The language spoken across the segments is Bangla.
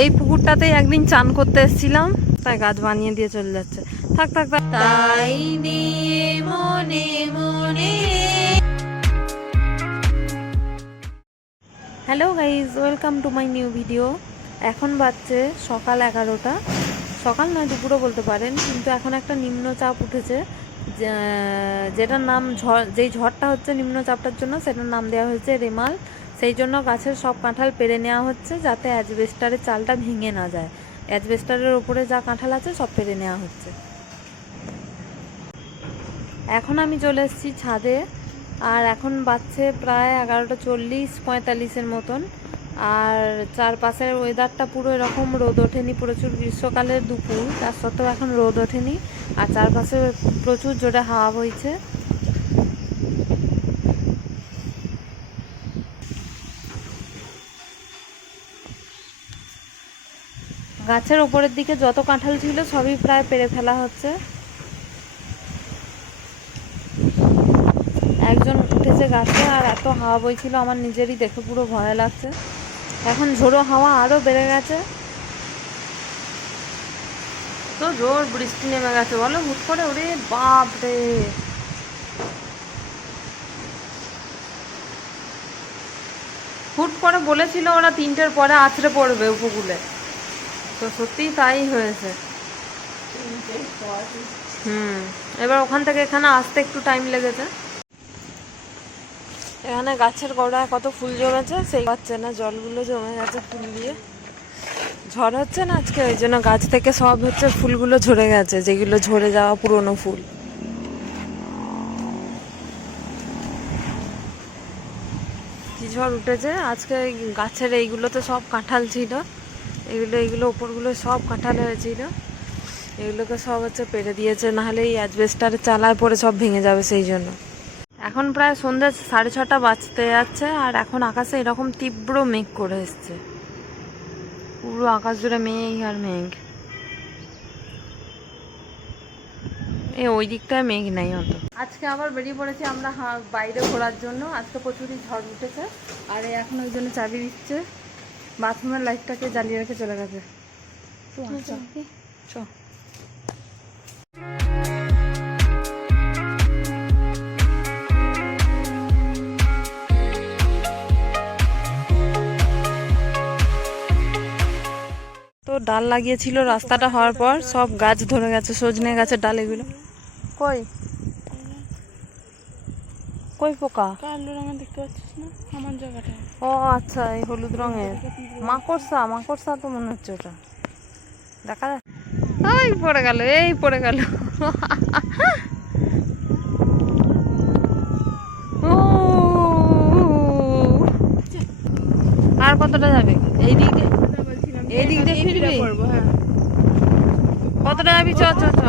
এই পুকুরটাতেই একদিন চান করতে এসেছিলাম, তাই গাছ বানিয়ে দিয়ে চলে যাচ্ছে। থাক থাক থাক, তাই নিয়ে মনে মনে। Hello guys, welcome to my new video. এখন বাজছে সকাল 11টা, সকাল নয় দুপুরও বলতে পারেন, কিন্তু এখন একটা নিম্নচাপ উঠেছে, যেটার নাম যেই ঝড়টা হচ্ছে নিম্নচাপটার জন্য সেটার নাম দেওয়া হয়েছে রেমাল। সেই জন্য গাছের সব কাঁঠাল পেড়ে নেওয়া হচ্ছে যাতে অ্যাজবেস্টারের চালটা ভেঙে না যায়। অ্যাজবেস্টারের ওপরে যা কাঁঠাল আছে সব পেড়ে নেওয়া হচ্ছে। এখন আমি চলে এসেছি ছাদে, আর এখন বাজছে প্রায় 11:40-45 মতন। আর চারপাশের ওয়েদারটা পুরো এরকম, রোদ ওঠেনি, প্রচুর গ্রীষ্মকালের দুপুর, তার সত্ত্বেও এখন রোদ ওঠেনি, আর চারপাশে প্রচুর জোরে হাওয়া বইছে। গাছের ওপরের দিকে যত কাঁঠাল ছিল সবই প্রায় পেড়ে ফেলা হচ্ছে। একজন উঠেছে গাছে, আর এত হাওয়া বইছিল আমার নিজেরই দেখে পুরো ভয় লাগছে। এখন ঝোড়ো হাওয়া আরো বেড়ে গেছে, তো জোর বৃষ্টি নেমে গেছে বলো হুট করে। ওরে বাপ রে, হুট করে বলেছিল ওরা 3টের পরে আছড়ে পড়বে উপকূলে, তো সত্যিই তাই হয়েছে। এবার ওখান থেকে এখানে আসতে একটু টাইম লেগেছে। এখানে গাছের গোড়ায় কত ফুল জমেছে, সেই পাচ্ছে না, জলগুলো জমে গেছে ফুল দিয়ে। ঝড় হচ্ছে না আজকে, ওই জন্য গাছ থেকে সব হচ্ছে ফুলগুলো ঝরে গেছে, যেগুলো ঝরে যাওয়া পুরনো ফুল। কি ঝড় উঠেছে আজকে। গাছের এইগুলোতে সব কাঁঠাল ছিল, এইগুলো ওপরগুলো সব কাঁঠাল হয়েছিল, এগুলোকে সব হচ্ছে পেড়ে দিয়েছে, নাহলে এই অ্যাজবেস্টারের চালায় পরে সব ভেঙে যাবে, সেই জন্য। এখন প্রায় সন্ধ্যা 6:30 বাজতে যাচ্ছে, আর এখন আকাশে এরকম তীব্র মেঘ করে এসছে, পুরো আকাশ জুড়ে মেঘ আর মেঘ। ওই দিকটায় মেঘ নাই অত। আজকে আবার বেরিয়ে পড়েছি আমরা বাইরে ঘোরার জন্য। আজকে প্রচুরই ঝড় উঠেছে, আর এখন ওই জন্য চাবি দিচ্ছে, বাথরুমের লাইটটাকে জ্বালিয়ে রেখে চলে গেছে। চ তো ডাল লাগিয়েছিল, রাস্তাটা হওয়ার পর সব গাছ ধরে গেছে, সজনে গাছের ডাল এগুলো। কই কই পোকা? কালো রঙের দেখতে পাচ্ছিস না আমার জায়গাটা? ও আচ্ছা, এই হলুদ রঙের মাকড়সা তো মনে হচ্ছে ওটা, দেখা যায়। এই পড়ে গেল, এই পড়ে গেল। আর কতটা যাবে? এই দিক দিয়ে ফিরবি? কতটা যাবি? চ চ চ,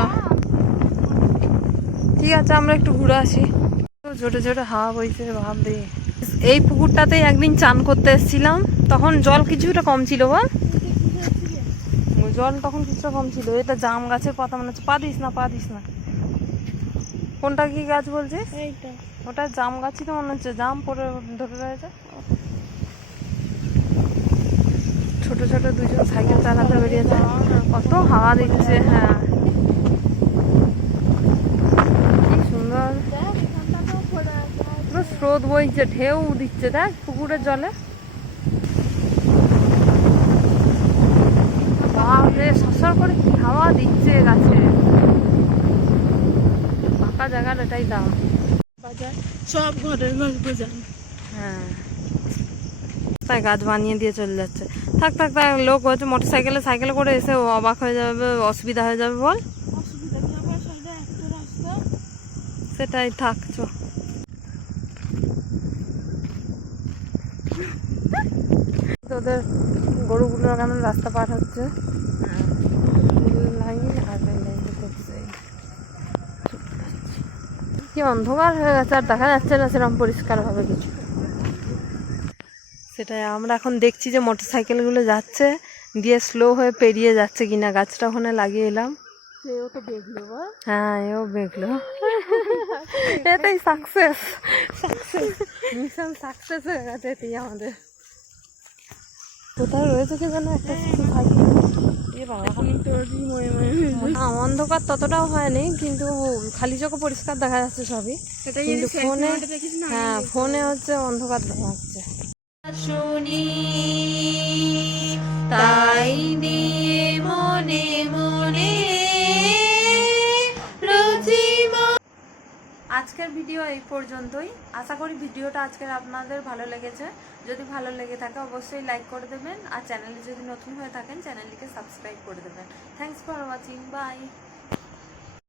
ঠিক আছে, আমরা একটু ঘুরে আসি। ছোট ছোট হাওয়া বইছে, ভাববে। এই পুকুরটাতেই একদিন চান করতে এসেছিলাম, তখন জল কিছুটা কম ছিল, বল জল তখন কিছুটা কম ছিল। এটা জাম গাছের পাতা মনে হচ্ছে, পা দিস না। কোনটা কি গাছ বলছিস? ওটা জাম গাছই তো মনে হচ্ছে, জাম পরে ধরে রয়েছে। ছোট ছোট দুজন সাইকেল চালাতে বেরিয়েছে, কত হাওয়া দিচ্ছে। হ্যাঁ, কি সুন্দর পুরো স্রোত বইছে, ঢেউ দিচ্ছে, দেখ পুকুরের জলে। বাপরে, সরসর করে কি হাওয়া দিচ্ছে গাছে। ফাঁকা জায়গার এটাই দাম। বাজার সব ঘরের ঘর বোঝান। হ্যাঁ, তাই গাছ বানিয়ে দিয়ে চলে যাচ্ছে। থাক থাক থাক, লোক হচ্ছে সাইকেলে করে এসে অবাক হয়ে যাবে, অসুবিধা হয়ে যাবে, বল। অসুবিধা কি হবে, সাইডে একটা রাস্তা। সেটাই, থাক চ। তোদের গরুগুলোর কেমন রাস্তা পার হচ্ছে, লাইন আর লাইন করছে। কি অন্ধকার হয়ে গেছে, আর দেখা যাচ্ছে না সেরকম পরিষ্কার ভাবে কিছু। সেটাই, আমরা এখন দেখছি যে মোটরসাইকেলগুলো যাচ্ছে, দিয়ে স্লো হয়ে পেরিয়ে যাচ্ছে কিনা। গাছটা ওখানে লাগিয়ে এলাম। হ্যাঁ, এও দেখলো। এটাই সাকসেস মিশন সাকসেস হয়ে গেছে এটাই আমাদের। কোথায় রয়েছে কি যেন একটা কিছু থাকে। এ বাবা, তোরই ময়ে ময়ে না, অন্ধকার ততটাও হয়নি, কিন্তু খালি চোখে পরিষ্কার দেখা যাচ্ছে সবই, কিন্তু ফোনে, দেখিস না হ্যাঁ ফোনে হচ্ছে অন্ধকার দেখা যাচ্ছে। শুনি তাই নিয়ে মনে মনে আজকের ভিডিও এই পর্যন্তই। আশা করি ভিডিওটা আজকের আপনাদের ভালো লেগেছে। যদি ভালো লেগে থাকে অবশ্যই লাইক করে দেবেন, আর চ্যানেলে যদি নতুন হয়ে থাকেন চ্যানেলটিকে সাবস্ক্রাইব করে দেবেন। Thanks for watching, by.